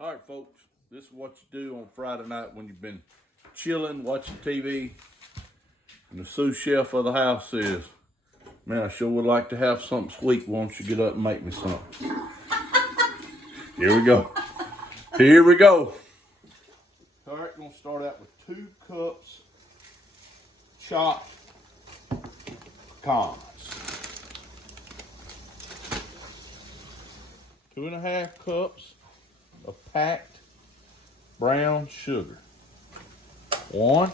All right, folks, this is what you do on Friday night when you've been chilling, watching TV, and the sous chef of the house says, man, I sure would like to have something sweet. Why don't you get up and make me something? Here we go. Here we go. All right, we're going to start out with 2 cups chopped pecans. 2.5 cups of packed brown sugar. 1.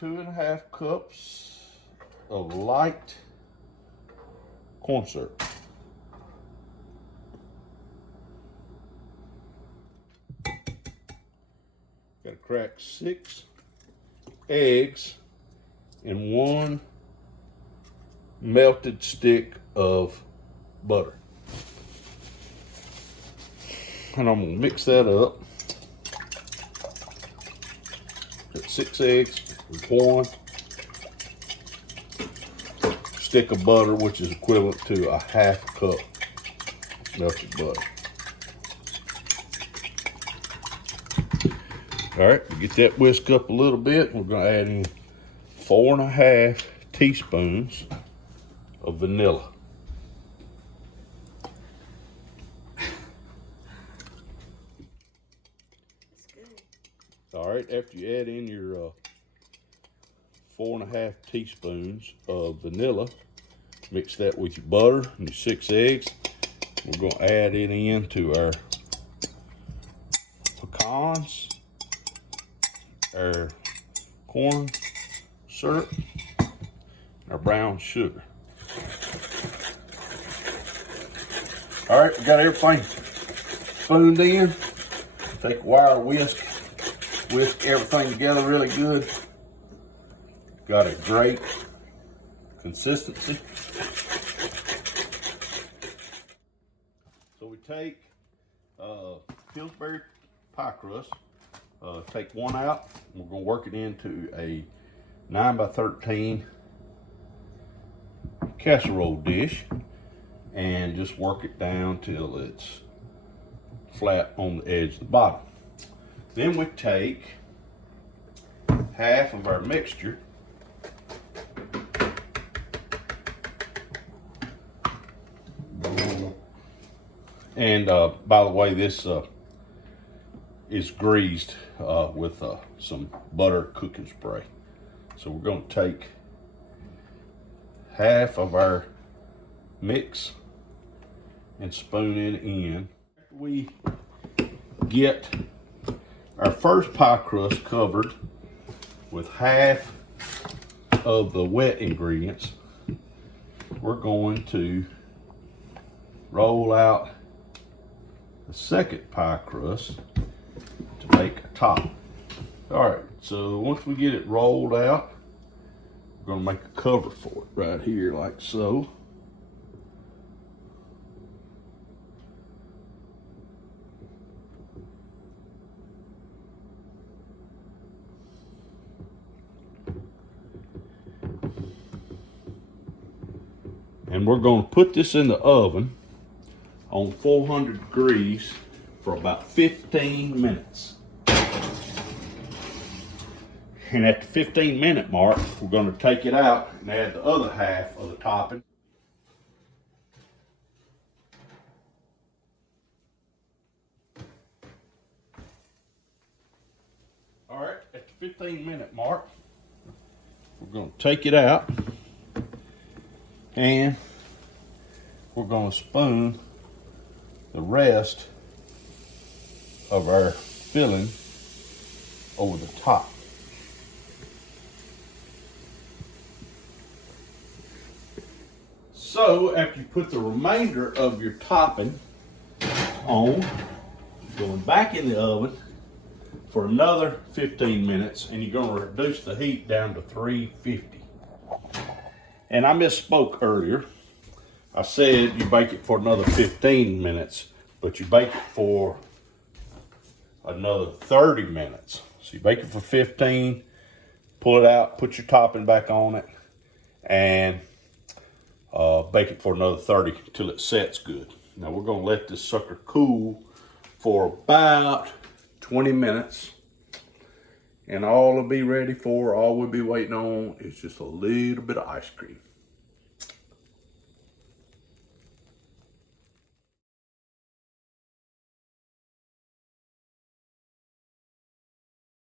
2.5 cups of light corn syrup. 'Gotta crack 6 eggs and 1 melted stick of butter. And I'm gonna mix that up. Got 6 eggs with 1 stick of butter, which is equivalent to a 1/2 cup melted butter. All right, get that whisk up a little bit. We're gonna add in 4.5 teaspoons of vanilla. That's good. All right, after you add in your 4.5 teaspoons of vanilla, mix that with your butter and your 6 eggs. We're gonna add it into our pecans, our corn syrup, our brown sugar. All right, we got everything spooned in. Take a wire whisk everything together really good. Got a great consistency. So we take Pillsbury pie crust, take 1 out, and we're gonna work it into a 9x13 casserole dish and just work it down till it's flat on the edge of the bottom. Then we take half of our mixture and by the way, this is greased with some butter cooking spray. So we're going to take half of our mix and spoon it in. We get our first pie crust covered with half of the wet ingredients. We're going to roll out the second pie crust to make a top. All right, so once we get it rolled out, we're gonna make a cover for it right here, like so. And we're gonna put this in the oven on 400 degrees for about 15 minutes. And at the 15-minute mark, we're going to take it out and add the other half of the topping. All right, at the 15-minute mark, we're going to take it out and we're going to spoon the rest of our filling over the top. So after you put the remainder of your topping on, going back in the oven for another 15 minutes, and you're going to reduce the heat down to 350. And I misspoke earlier. I said you bake it for another 15 minutes, but you bake it for another 30 minutes. So you bake it for 15, pull it out, put your topping back on it, and bake it for another 30 till it sets good. Now we're gonna let this sucker cool for about 20 minutes. And all we'll be waiting on is just a little bit of ice cream.